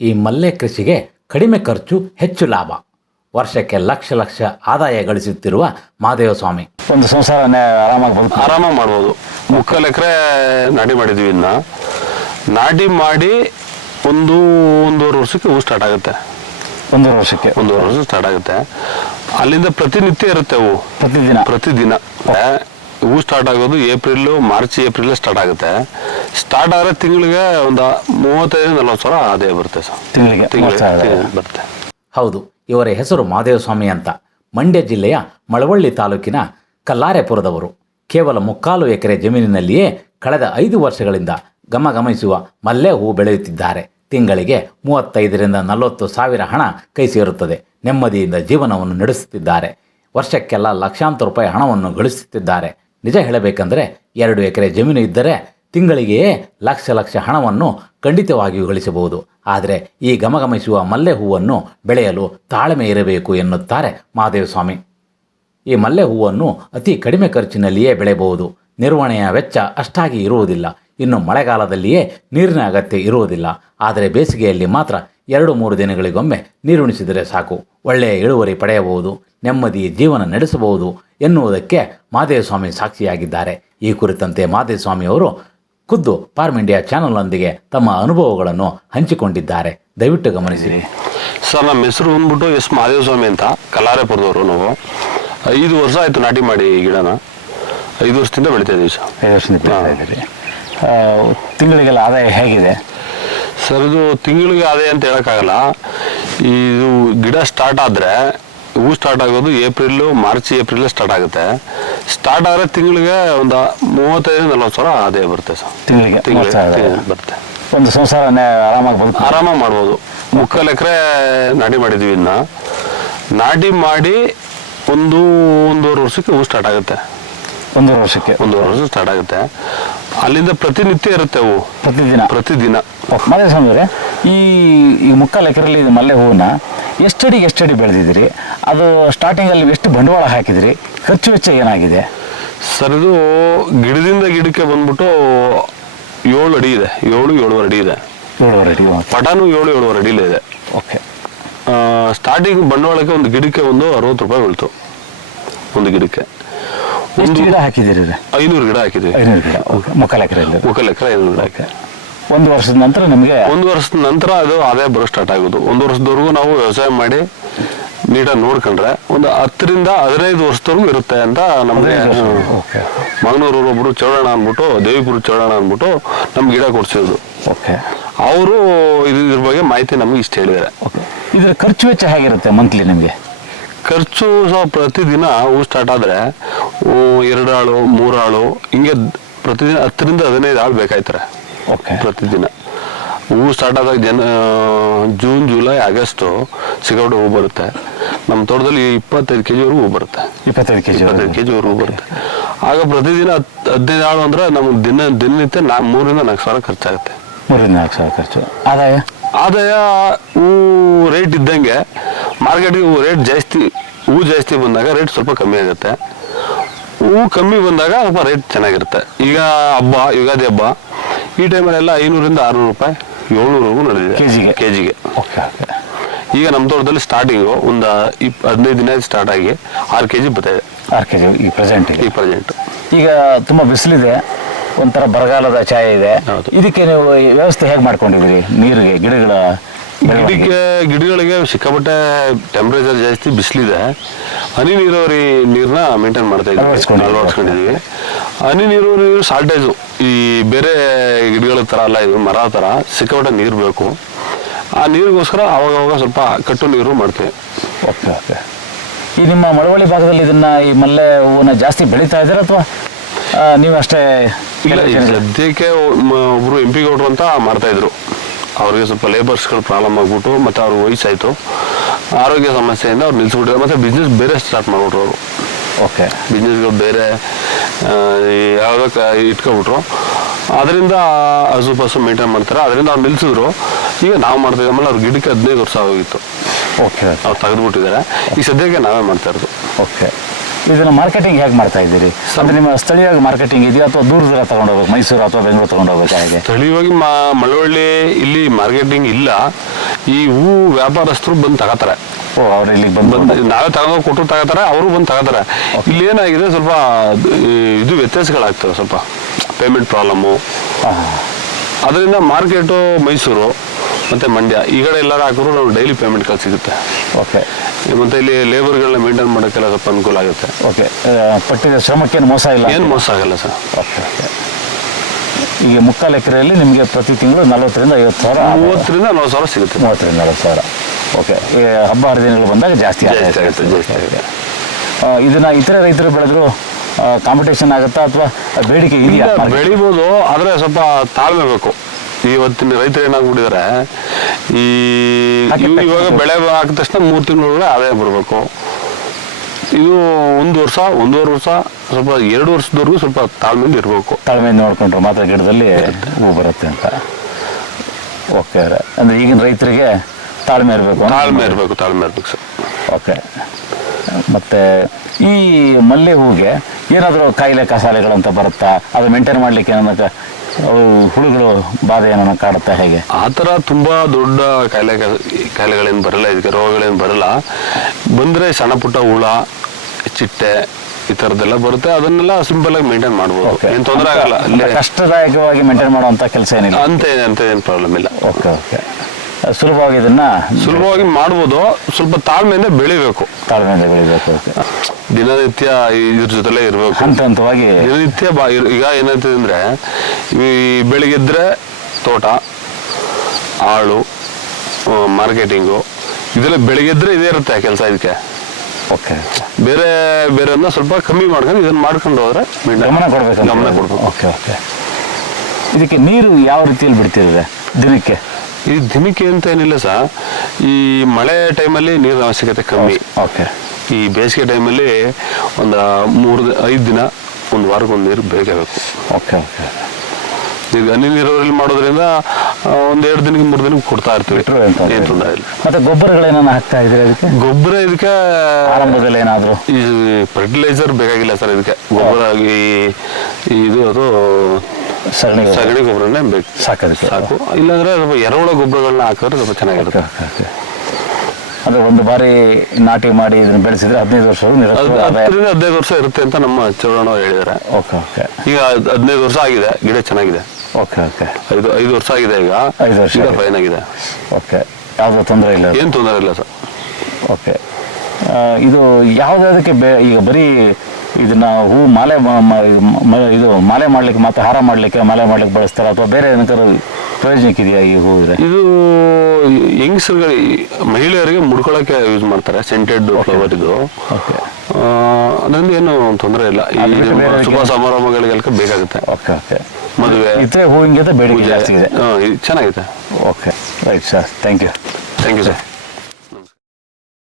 ಈ ಮಲ್ಲೆ ಕೃಷಿಗೆ ಕಡಿಮೆ ಖರ್ಚು ಹೆಚ್ಚು ಲಾಭ. ವರ್ಷಕ್ಕೆ ಲಕ್ಷ ಲಕ್ಷ ಆದಾಯ ಗಳಿಸುತ್ತಿರುವ ಮಾದೇವ ಸ್ವಾಮಿ. ಒಂದು ಸಂಸಾರನೇ ಆರಾಮಾಗಿ ಆರಾಮಾಗಿ ಮಾಡ್ಬೋದು. ಮುಕ್ಕಾಲು ಎಕರೆ ನಾಟಿ ಮಾಡಿದ್ವಿ ಇನ್ನ. ನಾಟಿ ಮಾಡಿ ಒಂದು ಒಂದೂವರೆ ವರ್ಷಕ್ಕೆ ಹೂ ಸ್ಟಾರ್ಟ್ ಆಗುತ್ತೆ. ಒಂದೂವರೆ ವರ್ಷಕ್ಕೆ. ಒಂದೂವರೆ ವರ್ಷ ಸ್ಟಾರ್ಟ್ ಆಗುತ್ತೆ. ಅಲ್ಲಿಂದ ಪ್ರತಿನಿತ್ಯ ಇರುತ್ತೆ ಹೂ ಪ್ರತಿದಿನ. ಪ್ರತಿದಿನ. ಹೂ ಸ್ಟಾರ್ಟ್ ಆಗೋದು ಏಪ್ರಿಲ್ ಮಾರ್ಚ್ ಏಪ್ರಿಲ್ ಸ್ಟಾರ್ಟ್ ಆಗುತ್ತೆ. ಸ್ಟಾರ್ಟ್ ಆದರೆ ತಿಂಗಳಿಗೆ ಒಂದು ಮೂವತ್ತೈದು ನಲವತ್ತು ಸಾವಿರ ಆದಾಯ ಬರುತ್ತೆ ಸರ್. ತಿಂಗಳಿಗೆ ತಿಂಗಳಿಗೆ ಬರುತ್ತೆ. ಹೌದು ಇವರ ಹೆಸರು ಮಾದೇವಸ್ವಾಮಿ ಅಂತ. ಮಂಡ್ಯ ಜಿಲ್ಲೆಯ ಮಳವಳ್ಳಿ ತಾಲೂಕಿನ ಕಲ್ಲಾರೆಪುರದವರು. ಕೇವಲ ಮುಕ್ಕಾಲು ಎಕರೆ ಜಮೀನಿನಲ್ಲಿಯೇ ಕಳೆದ ಐದು ವರ್ಷಗಳಿಂದ ಗಮಗಮಿಸುವ ಮಲ್ಲೆ ಹೂ ಬೆಳೆಯುತ್ತಿದ್ದಾರೆ. ತಿಂಗಳಿಗೆ ಮೂವತ್ತೈದರಿಂದ ನಲವತ್ತು ಸಾವಿರ ಹಣ ಕೈ ಸೇರುತ್ತದೆ. ನೆಮ್ಮದಿಯಿಂದ ಜೀವನವನ್ನು ನಡೆಸುತ್ತಿದ್ದಾರೆ. ವರ್ಷಕ್ಕೆಲ್ಲ ಲಕ್ಷಾಂತರ ರೂಪಾಯಿ ಹಣವನ್ನು ಗಳಿಸುತ್ತಿದ್ದಾರೆ. ನಿಜ ಹೇಳಬೇಕೆಂದರೆ ಎರಡು ಎಕರೆ ಜಮೀನು ಇದ್ದರೆ ತಿಂಗಳಿಗೆಯೇ ಲಕ್ಷ ಲಕ್ಷ ಹಣವನ್ನು ಖಂಡಿತವಾಗಿಯೂ ಗಳಿಸಬಹುದು. ಆದರೆ ಈ ಗಮಗಮಿಸುವ ಮಲ್ಲೆ ಹೂವನ್ನು ಬೆಳೆಯಲು ತಾಳ್ಮೆ ಇರಬೇಕು ಎನ್ನುತ್ತಾರೆ ಮಹಾದೇವಸ್ವಾಮಿ ಈ ಮಲ್ಲೆ ಹೂವನ್ನು ಅತಿ ಕಡಿಮೆ ಖರ್ಚಿನಲ್ಲಿಯೇ ಬೆಳೆಯಬಹುದು. ನಿರ್ವಹಣೆಯ ವೆಚ್ಚ ಅಷ್ಟಾಗಿ ಇರುವುದಿಲ್ಲ. ಇನ್ನು ಮಳೆಗಾಲದಲ್ಲಿಯೇ ನೀರಿನ ಅಗತ್ಯ ಇರುವುದಿಲ್ಲ. ಆದರೆ ಬೇಸಿಗೆಯಲ್ಲಿ ಮಾತ್ರ ಎರಡು ಮೂರು ದಿನಗಳಿಗೊಮ್ಮೆ ನೀರುಣಿಸಿದರೆ ಸಾಕು. ಒಳ್ಳೆಯ ಇಳುವರಿ ಪಡೆಯಬಹುದು. ನೆಮ್ಮದಿ ಜೀವನ ನಡೆಸಬಹುದು ಎನ್ನುವುದಕ್ಕೆ ಮಾದೇವಸ್ವಾಮಿ ಸಾಕ್ಷಿಯಾಗಿದ್ದಾರೆ. ಈ ಕುರಿತಂತೆ ಮಾದೇವಸ್ವಾಮಿಯವರು ಖುದ್ದು ಫಾರ್ಮ್ ಇಂಡಿಯಾ ಚಾನಲ್ನೊಂದಿಗೆ ತಮ್ಮ ಅನುಭವಗಳನ್ನು ಹಂಚಿಕೊಂಡಿದ್ದಾರೆ. ದಯವಿಟ್ಟು ಗಮನಿಸಿರಿ ಸರ್ ನಮ್ಮ ಹೆಸರು ಬಂದ್ಬಿಟ್ಟು ಎಸ್ ಮಾದೇವಸ್ವಾಮಿ ಅಂತ ಕಲಾರೆಪುರದವರು ನಾವು. ಐದು ವರ್ಷ ಆಯಿತು ನಾಟಿ ಮಾಡಿ ಈ ಗಿಡನ. ಐದು ವರ್ಷದಿಂದ ಬೆಳಿತಾ ಇದ್ದೀವಿ ಸರ್. ಐದು ವರ್ಷದಿಂದ ಬೆಳೀತಾ ಇದ್ದೀರಿ ಆ, ತಿಂಗಳಿಗೆಲ್ಲ ಆದಾಯ ಹೇಗಿದೆ? ಸರ್ ಇದು ತಿಂಗಳಿಗೆ ಆದಾಯ ಅಂತ ಹೇಳೋಕ್ಕಾಗಲ್ಲ. ಇದು ಗಿಡ ಸ್ಟಾರ್ಟ್ ಆದರೆ ಹೂ ಸ್ಟಾರ್ಟ್ ಆಗೋದು ಏಪ್ರಿಲ್ ಮಾರ್ಚ್ ಏಪ್ರಿಲ್ ಸ್ಟಾರ್ಟ್ ಆಗುತ್ತೆ. ಸ್ಟಾರ್ಟ್ ಆದರೆ ತಿಂಗಳಿಗೆ ಒಂದು ಮೂವತ್ತೈದು ನಲ್ವತ್ತು ಸಾವಿರ ಅದೇ ಬರುತ್ತೆ ಸರ್ ತಿಂಗಳಿಗೆ ತಿಂಗಳಿಗೆ ಬರುತ್ತೆ. ಒಂದು ಸಂಸಾರನೇ ಆರಾಮಾಗಿ ಬದುಕು ಆರಾಮಾಗಿ ಮಾಡ್ಬೋದು. ಮುಕ್ಕಾಲು ಎಕರೆ ನಾಟಿ ಮಾಡಿದ್ವಿ ಇನ್ನ. ನಾಟಿ ಮಾಡಿ ಒಂದು ಒಂದೂವರೆ ವರ್ಷಕ್ಕೆ ಹೂ ಸ್ಟಾರ್ಟ್ ಆಗುತ್ತೆ. ಒಂದೂವರೆ ವರ್ಷಕ್ಕೆ. ಒಂದೂವರೆ ವರ್ಷ ಸ್ಟಾರ್ಟ್ ಆಗುತ್ತೆ. ಅಲ್ಲಿಂದ ಪ್ರತಿನಿತ್ಯ ಇರುತ್ತೆ ಹೂ ಪ್ರತಿದಿನ. ಪ್ರತಿದಿನ. ಮನೆ ಸ್ವಾಮಿ ಈ ಈ ಮುಕ್ಕಾಲು ಎಕರೆಯಲ್ಲಿ ಇದು ಮಲ್ಲೆ ಹೂವನ್ನ ಎಷ್ಟಡಿಗೆ ಎಷ್ಟಡಿ ಬೆಳೆದಿದ್ದೀರಿ? ಅದು ಸ್ಟಾರ್ಟಿಂಗಲ್ಲಿ ಎಷ್ಟು ಬಂಡವಾಳ ಹಾಕಿದಿರಿ ಖರ್ಚು ವೆಚ್ಚ ಏನಾಗಿದೆ? ಸರ್ ಇದು ಗಿಡದಿಂದ ಗಿಡಕ್ಕೆ ಬಂದ್ಬಿಟ್ಟು ಏಳು ಅಡಿ ಇದೆ. ಏಳು ಏಳುವರೆ ಅಡಿ ಇದೆ. ಏಳುವರೆ ಅಡಿ ಪಟಾನು ಏಳು ಏಳುವರೆ ಅಡಿಲೇ ಇದೆ. ಓಕೆ. ಸ್ಟಾರ್ಟಿಂಗ್ ಬಂಡವಾಳಕ್ಕೆ ಒಂದು ಗಿಡಕ್ಕೆ ಒಂದು ಅರವತ್ತು ರೂಪಾಯಿ ಬೀಳ್ತು ಒಂದು ಗಿಡಕ್ಕೆ. ಒಂದು ಗಿಡ ಹಾಕಿದ್ದೀರಿ? ಐನೂರು ಗಿಡ ಹಾಕಿದ್ದೀವಿ. ಐನೂರು ಗಿಡ ಮುಕ್ಕಾಲು ಎಕರೆಯಲ್ಲಿ ಮುಕ್ಕಾಲು ಎಕರೆ ಐನೂರು ಗಿಡ ಹಾಕಿ ಒಂದು ವರ್ಷದ ನಂತರ ನಿಮಗೆ ಒಂದು ವರ್ಷದ ನಂತರ ಅದು ಆದಾಯ ಬರೋ ಸ್ಟಾರ್ಟ್ ಆಗೋದು. ಒಂದು ವರ್ಷದವರೆಗೂ ನಾವು ವ್ಯವಸಾಯ ಮಾಡಿ ನೀಟಾಗಿ ನೋಡ್ಕೊಂಡ್ರೆ ಒಂದು ಹತ್ತರಿಂದ ಹದಿನೈದು ವರ್ಷದವರೆಗೂ ಇರುತ್ತೆ ಅಂತ ನಮಗೆ. ಓಕೆ ಮಂಗಳೂರು ಒಬ್ರು ಚೌಡಣ್ಣ ಅಂದ್ಬಿಟ್ಟು ದೇವಿಪುರ ಚೌಡಣ್ಣ ಅಂದ್ಬಿಟ್ಟು ನಮ್ಗೆ ಗಿಡ ಕೊಡ್ಸಿದ್ರು ಓಕೆ ಅವರು ಇದ್ರ ಬಗ್ಗೆ ಮಾಹಿತಿ ನಮಗೆ ಇಷ್ಟ ಹೇಳಿದ್ದಾರೆ. ಓಕೆ ಇದರ ಖರ್ಚು ವೆಚ್ಚ ಹೇಗಿರುತ್ತೆ ಮಂತ್ಲಿ ನಿಮಗೆ? ಖರ್ಚು ಸಹ ಪ್ರತಿದಿನ ಹೂ ಸ್ಟಾರ್ಟ್ ಆದರೆ ಎರಡು ಆಳು ಮೂರು ಆಳು ಹಿಂಗೆ ಪ್ರತಿದಿನ ಹತ್ತರಿಂದ ಹದಿನೈದು ಆಳು ಬೇಕಾಯ್ತಾರೆ. ಓಕೆ ಪ್ರತಿದಿನ. ಹೂವು ಸ್ಟಾರ್ಟ್ ಆದಾಗ ಜನ ಜೂನ್ ಜುಲೈ ಆಗಸ್ಟು ಸಿಗೋಡು ಹೂ ಬರುತ್ತೆ. ನಮ್ಮ ತೋಟದಲ್ಲಿ ಇಪ್ಪತ್ತೈದು ಕೆ ಜಿವರೆಗೂ ಹೂ ಬರುತ್ತೆ. ಇಪ್ಪತ್ತೈದು ಕೆ ಜಿ ಇಪ್ಪತ್ತೈದು ಕೆ ಜಿವರೆಗೂ ಬರುತ್ತೆ. ಆಗ ಪ್ರತಿದಿನ ಹತ್ತು ಹದಿನೈದು ಆಳು ಅಂದ್ರೆ ನಮ್ಗೆ ದಿನ ದಿನನಿತ್ಯ ನಾ ಮೂರಿಂದ ನಾಲ್ಕು ಸಾವಿರ ಖರ್ಚಾಗುತ್ತೆ. ಮೂರಿಂದ ನಾಲ್ಕು ಸಾವಿರ ಖರ್ಚು. ಆದಾಯ? ಆದಾಯ ಹೂ ರೇಟ್ ಇದ್ದಂಗೆ ಮಾರ್ಕೆಟ್ಗೆ ಹೂ ರೇಟ್ ಜಾಸ್ತಿ ಹೂ ಜಾಸ್ತಿ ಬಂದಾಗ ರೇಟ್ ಸ್ವಲ್ಪ ಕಮ್ಮಿ ಆಗುತ್ತೆ. ಹೂ ಕಮ್ಮಿ ಬಂದಾಗ ಸ್ವಲ್ಪ ರೇಟ್ ಚೆನ್ನಾಗಿರುತ್ತೆ. ಈಗ ಹಬ್ಬ ಯುಗಾದಿ ಹಬ್ಬ ಈ ಟೈಮಲ್ಲೆಲ್ಲ ಐನೂರಿಂದ ಆರುನೂರು ರೂಪಾಯಿ ಏಳ್ನೂರವರೆಗೂ ನಡೆದಿದೆ. ಕೆಜಿಗೆ? ಕೆ ಜಿಗೆ ಓಕೆ ಓಕೆ. ಈಗ ನಮ್ಮ ತೋಟದಲ್ಲಿ ಸ್ಟಾರ್ಟಿಂಗು ಒಂದು ಇಪ್ ಹದಿನೈದು ದಿನ ಸ್ಟಾರ್ಟ್ ಆಗಿ ಆರು ಕೆ ಜಿ ಬರ್ತಾಯಿದೆ ಆರು ಕೆ ಜಿ ಈ ಪ್ರೆಸೆಂಟ್ ಈ ಪ್ರೆಸೆಂಟ್ ಈಗ ತುಂಬ ಬಿಸಿಲಿದೆ ಒಂಥರ ಬರಗಾಲದ ಛಾಯೆ ಇದೆ. ಹೌದು. ಇದಕ್ಕೆ ನೀವು ವ್ಯವಸ್ಥೆ ಹೇಗೆ ಮಾಡ್ಕೊಂಡಿದ್ದೀರಿ? ನೀರಿಗೆ ಗಿಡಗಳ ಬೆಳವಣಿಗೆ? ಗಿಡಕ್ಕೆ ಗಿಡಗಳಿಗೆ ಸಿಕ್ಕಾಪಟ್ಟೆ ಟೆಂಪ್ರೇಚರ್ ಜಾಸ್ತಿ ಬಿಸಿಲಿದೆ. ಹನಿ ನೀರಾವರಿ ನೀರನ್ನ ಮೇಂಟೈನ್ ಮಾಡ್ತಾ ಇದ್ದೀವಿ ಅಳವಡಿಸ್ಕೊಂಡಿದ್ದೀವಿ. ಅಳವಡಿಸ್ಕೊಂಡಿದ್ದೀವಿ. ಹನಿ ನೀರು ನೀರು ಶಾರ್ಟೇಜು ಈ ಬೇರೆ ಗಿಡಗಳ ಥರ ಅಲ್ಲ ಇದು ಮರ ಥರ ಸಿಕ್ಕಾಪಟ್ಟೆ ನೀರು ಬೇಕು. ಆ ನೀರಿಗೋಸ್ಕರ ಅವಾಗ ಅವಾಗ ಸ್ವಲ್ಪ ಕಟ್ಟು ನೀರು ಮಾಡ್ತೀವಿ. Okay okay. ಈ ನಿಮ್ಮ ಮಳವಳ್ಳಿ ಭಾಗದಲ್ಲಿ ಇದನ್ನ ಈ ಮಲ್ಲೆ ಹೂವನ್ನ ಜಾಸ್ತಿ ಬೆಳೀತಾ ಇದ್ದೀರಾ ಅಥವಾ ನೀವು ಅಷ್ಟೇ ಇಲ್ಲ ಸದ್ಯಕ್ಕೆ ಒಬ್ಬರು ಎಂ ಪಿ ಗೌಡ್ರು ಅಂತ ಮಾಡ್ತಾ ಇದ್ರು. ಅವ್ರಿಗೆ ಸ್ವಲ್ಪ ಲೇಬರ್ಸ್ಗಳು ಪ್ರಾಬ್ಲಮ್ ಆಗ್ಬಿಟ್ಟು ಮತ್ತು ಅವ್ರಿಗೆ ವಯಸ್ಸಾಯಿತು. ಆರೋಗ್ಯ ಸಮಸ್ಯೆಯಿಂದ ಅವ್ರು ನಿಲ್ಲಿಸ್ಬಿಟ್ಟಿದ್ದಾರೆ ಮತ್ತು ಬಿಸ್ನೆಸ್ ಬೇರೆ ಸ್ಟಾರ್ಟ್ ಮಾಡ್ಬಿಟ್ರು ಅವರು. ಓಕೆ. ಬಿಸ್ನೆಸ್ಗಳು ಬೇರೆ ಯಾವುದಕ್ಕೆ ಇಟ್ಕೊಬಿಟ್ರು. ಅದರಿಂದ ಹಸು ಪಸು ಮೇಂಟೈನ್ ಮಾಡ್ತಾರೆ. ಅದರಿಂದ ಅವ್ರು ನಿಲ್ಸಿದ್ರು. ಈಗ ನಾವು ಮಾಡ್ತಿದ್ದೆ ಆಮೇಲೆ ಅವ್ರ ಗಿಡಕ್ಕೆ ಹದಿನೈದು ವರ್ಷ ಆಗೋಗಿತ್ತು. ಓಕೆ ಅವ್ರು ತೆಗೆದ್ಬಿಟ್ಟಿದ್ದಾರೆ. ಈ ಸದ್ಯಕ್ಕೆ ನಾವೇ ಮಾಡ್ತಾ ಇರೋದು. ಓಕೆ ಇದನ್ನ ಮಾರ್ಕೆಟಿಂಗ್ ಹೇಗೆ ಮಾಡ್ತಾ ಇದ್ದೀರಿ? ಅಂದ್ರೆ ನಿಮ್ಮ ಸ್ಥಳೀಯವಾಗಿ ಮಾರ್ಕೆಟಿಂಗ್ ಇದೆಯಾ ಅಥವಾ ದೂರ ದೂರ ತಗೊಂಡೋಗ್ಬೇಕು ಮೈಸೂರು ಅಥವಾ ಬೆಂಗಳೂರು ತಗೊಂಡೋಗ್ಬೇಕು ಹೇಗೆ? ಸ್ಥಳೀಯವಾಗಿ ಮಾ ಮಳವಳ್ಳಿ ಇಲ್ಲಿ ಮಾರ್ಕೆಟಿಂಗ್ ಇಲ್ಲ. ಈ ಹೂ ವ್ಯಾಪಾರಸ್ಥರು ಬಂದು ತಗೋತಾರೆ. ಓ ಅವ್ರು ಇಲ್ಲಿಗೆ ಬಂದು ಬಂದು ನಾವೇ ತಗೊಂಡೋಗಿ ಕೊಟ್ಟು ತಗೋತಾರೆ ಅವರು ಬಂದು ತಗೋತಾರೆ. ಇಲ್ಲಿ ಏನಾಗಿದೆ ಸ್ವಲ್ಪ ಇದು ವ್ಯತ್ಯಾಸಗಳಾಗ್ತವೆ ಸ್ವಲ್ಪ. ಪೇಮೆಂಟ್ ಪ್ರಾಬ್ಲಮ್ಮು ಅದರಿಂದ ಮಾರ್ಕೆಟು ಮೈಸೂರು ಮತ್ತೆ ಮಂಡ್ಯ ಈ ಕಡೆ ಎಲ್ಲರೂ ಹಾಕಿದ್ರು ನಾವು ಡೈಲಿ ಪೇಮೆಂಟ್ಗಳು ಸಿಗುತ್ತೆ. ಓಕೆ ಮತ್ತೆ ಇಲ್ಲಿ ಲೇಬರ್ಗಳನ್ನ ಮೇಂಟೈನ್ ಮಾಡೋಕ್ಕೆಲ್ಲ ಸ್ವಲ್ಪ ಅನುಕೂಲ ಆಗುತ್ತೆ. ಓಕೆ ಪಟ್ಟಿದ ಶ್ರಮಕ್ಕೇನು ಮೋಸ ಇಲ್ಲ? ಏನು ಮೋಸ ಆಗಲ್ಲ ಸರ್. ಓಕೆ ಓಕೆ ಈಗ ಮುಕ್ಕಾಲು ಎಕರೆಯಲ್ಲಿ ನಿಮಗೆ ಪ್ರತಿ ತಿಂಗಳು ನಲವತ್ತರಿಂದ ಐವತ್ತು ಸಾವಿರ. ಮೂವತ್ತರಿಂದ ನಲವತ್ತು ಸಾವಿರ ಸಿಗುತ್ತೆ. ಮೂವತ್ತರಿಂದ ನಲವತ್ತು ಸಾವಿರ. ಓಕೆ ಈ ಹಬ್ಬ ಹರಿದಿನಗಳು ಬಂದಾಗ ಜಾಸ್ತಿ ಆಗುತ್ತೆ. ಇದನ್ನ ಇತರೆ ರೈತರು ಬೆಳೆದ್ರು ಕಾಂಪಿಟೇಷನ್ ಆಗುತ್ತಾ ಅಥವಾ ಬೇಡಿಕೆ ಇದೆಯಾ? ಬೆಳಿಬೋದು ಆದರೆ ಸ್ವಲ್ಪ ತಾಳ್ಮೆ ಬೇಕು. ಇವತ್ತಿನ ರೈತರು ಏನಾಗ್ಬಿಟ್ಟಿದ್ದಾರೆ ಈ ಇವ್- ಇವಾಗ ಬೆಳೆ ಹಾಕಿದ ತಕ್ಷಣ ಮೂರು ತಿಂಗಳೊಳಗೆ ಆದಾಯ ಬರಬೇಕು. ಇದು ಒಂದು ವರ್ಷ ಒಂದೂವರೆ ವರ್ಷ ಸ್ವಲ್ಪ ಎರಡು ವರ್ಷದವರೆಗೂ ಸ್ವಲ್ಪ ತಾಳ್ಮೆಯಿಂದ ಇರಬೇಕು. ತಾಳ್ಮೆ ನೋಡ್ಕೊಂಡ್ರೆ ಮಾತ್ರ ಗಿಡದಲ್ಲಿ ಹೂ ಬರುತ್ತೆ ಅಂತ. ಓಕೆ ಅಂದ್ರೆ ಈಗಿನ ರೈತರಿಗೆ ತಾಳ್ಮೆ ಇರಬೇಕು ತಾಳ್ಮೆ ಇರಬೇಕು ತಾಳ್ಮೆ ಇರಬೇಕು ಸರ್. ಓಕೆ ಮತ್ತೆ ಈ ಮಲ್ಲೆ ಹೂಗೆ ಏನಾದರೂ ಕಾಯಿಲೆ ಕಸಾಲೆಗಳಂತ ಬರುತ್ತಾ? ಅದು ಮೇಂಟೈನ್ ಮಾಡ್ಲಿಕ್ಕೆ ಏನಾದ್ರು ಅವು ಹುಳುಗಳು ಬಾಧೆ ಕಾಡುತ್ತೆ ಹೇಗೆ? ಆ ಥರ ತುಂಬ ದೊಡ್ಡ ಕಾಯಿಲೆ ಕಾಯಿಲೆಗಳೇನು ಬರಲ್ಲ ಇದಕ್ಕೆ ರೋಗಗಳೇನು ಬರಲ್ಲ. ಬಂದರೆ ಸಣ್ಣ ಪುಟ್ಟ ಹುಳ ಚಿಟ್ಟೆ ಈ ಥರದ್ದೆಲ್ಲ ಬರುತ್ತೆ. ಅದನ್ನೆಲ್ಲ ಸಿಂಪಲ್ ಆಗಿ ಮೇಂಟೈನ್ ಮಾಡ್ಬೋದು. ಓಕೆ ಏನು ತೊಂದರೆ ಆಗಲ್ಲ. ಕಷ್ಟದಾಯಕವಾಗಿ ಮೇಂಟೈನ್ ಮಾಡುವಂಥ ಕೆಲಸ ಏನಿಲ್ಲ? ಅಂತ ಅಂತ ಏನು ಪ್ರಾಬ್ಲಮ್ ಇಲ್ಲ. ಓಕೆ ಓಕೆ ಸುಲಭವಾಗಿ ಇದನ್ನ ಸುಲಭವಾಗಿ ಮಾಡ್ಬೋದು. ಸ್ವಲ್ಪ ತಾಳ್ಮೆಯಿಂದ ಬೆಳಿಬೇಕು. ತಾಳ್ಮೆಯಿಂದ ಬೆಳಿಬೇಕು ದಿನನಿತ್ಯ ಇದ್ರ ಜೊತೆಲೇ ಇರಬೇಕು. ಹಂತ ಹಂತವಾಗಿ ದಿನನಿತ್ಯ ಬಾ ಇರ್- ಈಗ ಏನಾಯ್ತದೆ ಅಂದ್ರೆ ಈ ಬೆಳಿಗ್ಗೆದ್ರೆ ತೋಟ ಆಳು ಮಾರ್ಕೆಟಿಂಗು ಇದೆಲ್ಲ ಬೆಳಿಗ್ಗೆದ್ರೆ ಇದೇ ಇರುತ್ತೆ ಕೆಲಸ ಇದಕ್ಕೆ. ಓಕೆ. ಬೇರೆ ಬೇರೆ ಸ್ವಲ್ಪ ಕಮ್ಮಿ ಮಾಡ್ಕೊಂಡು ಇದನ್ನ ಮಾಡ್ಕೊಂಡು ಹೋದ್ರೆ ಗಮನ ಕೊಡ್ಬೇಕು ಗಮನ ಕೊಡ್ಬೇಕು. Okay okay. ಇದಕ್ಕೆ ನೀರು ಯಾವ ರೀತಿಯಲ್ಲಿ ಬಿಡ್ತಿದ್ರೆ ದಿನಕ್ಕೆ? ಈ ದಿನಕ್ಕೆ ಅಂತ ಏನಿಲ್ಲ ಸರ್ ಈ ಮಳೆ ಟೈಮಲ್ಲಿ ನೀರಿನ ಅವಶ್ಯಕತೆ ಕಮ್ಮಿ. ಓಕೆ ಈ ಬೇಸಿಗೆ ಟೈಮಲ್ಲಿ ಒಂದು ಮೂರು ಐದು ದಿನ ಒಂದು ವಾರಕ್ಕೊಂದು ನೀರು ಬೇಕೇ ಬೇಕು. ಓಕೆ ಓಕೆ ಈಗ ಹನಿ ನೀರಾವರಿ ಮಾಡೋದ್ರಿಂದ ಒಂದು ಎರಡು ದಿನಕ್ಕೆ ಮೂರು ದಿನಕ್ಕೆ ಕೊಡ್ತಾ ಇರ್ತೀವಿ. ಏನ್ ತೊಂದ್ರೆ ಇಲ್ಲ. ಮತ್ತೆ ಹಾಕ್ತಾ ಇದ್ರೆ ಅದಕ್ಕೆ ಗೊಬ್ಬರ ಇದಕ್ಕೆ ಆರಂಭದಲ್ಲಿ ಏನಾದರೂ? ಈ ಫರ್ಟಿಲೈಸರ್ ಬೇಕಾಗಿಲ್ಲ ಸರ್ ಇದಕ್ಕೆ. ಗೊಬ್ಬರ ಆಗಿ ಇದು ಅದು ಸಗಣಿ ಗೊಬ್ಬರ ಸಗಣಿ ಗೊಬ್ಬರನೇ ಬೇಕು ಸಾಕೋದಕ್ಕೆ ಸಾಕು. ಇಲ್ಲಾಂದ್ರೆ ಸ್ವಲ್ಪ ಎರೆಹುಳ ಗೊಬ್ಬರಗಳನ್ನ ಹಾಕಿದ್ರೆ ಸ್ವಲ್ಪ ಚೆನ್ನಾಗಿರುತ್ತೆ. ಅಂದ್ರೆ ಒಂದು ಬಾರಿ ನಾಟಿ ಮಾಡಿ ಇದನ್ನ ಬೆಳೆಸಿದ್ರೆ ಹದಿನೈದು ವರ್ಷ ಹತ್ತರಿಂದ ಹದಿನೈದು ವರ್ಷ ಇರುತ್ತೆ ಅಂತ ನಮ್ಮ ಚೌಡಣ್ಣ ಹೇಳಿದ್ದಾರೆ ಓಕೆ ಓಕೆ. ಈಗ ಹದ್- ಹದಿನೈದು ವರ್ಷ ಆಗಿದೆ ಗಿಡ ಚೆನ್ನಾಗಿದೆ. Okay okay. ಐದು ಐದು ವರ್ಷ ಆಗಿದೆ ಈಗ. ಐದು ವರ್ಷ ಆಗಿದೆ. ಫೈನ್ ಆಗಿದೆ. ಓಕೆ. ಯಾವುದೋ ತೊಂದರೆ ಇಲ್ಲ ಏನು ತೊಂದರೆ ಇಲ್ಲ ಸರ್. ಓಕೆ. ಇದು ಯಾವುದಕ್ಕೆ ಬೇ ಈಗ ಬರೀ ಇದನ್ನ ಹೂ ಮಾಲೆ ಇದು ಮಾಲೆ ಮಾಡ್ಲಿಕ್ಕೆ ಮತ್ತೆ ಹಾರ ಮಾಡ್ಲಿಕ್ಕೆ ಮಾಲೆ ಮಾಡ್ಲಿಕ್ಕೆ ಬಳಸ್ತಾರೆ ಅಥವಾ ಬೇರೆ ಏನಾದ್ರು ಪ್ರಯೋಜನಕ್ಕಿದೆಯಾ ಈ ಹೂ ಇದೆ ಇದು ಯಂಗ್ಸ್ಟರ್ಗಳು ಮಹಿಳೆಯರಿಗೆ ಮುಡ್ಕೊಳಕ್ಕೆ ಯೂಸ್ ಮಾಡ್ತಾರೆ ಸೆಂಟೆಡ್ ಫ್ಲವರ್ ಇದು. ಅದರಿಂದ ಏನು ತೊಂದರೆ ಇಲ್ಲ. ಈ ಶುಭ ಸಮಾರಂಭಗಳಿಗೆ ಸಮಾರಂಭಗಳಿಗೆಲ್ಲ ಬೇಕಾಗುತ್ತೆ. ಓಕೆ ಓಕೆ ಮದುವೆ. ಇತರೆ ಹೂವಿಂಗಿಂತ ಬೇಡಿಕೆ ಜಾಸ್ತಿ ಇದು. ಚೆನ್ನಾಗಿದೆ. Okay right sir thank you thank you sir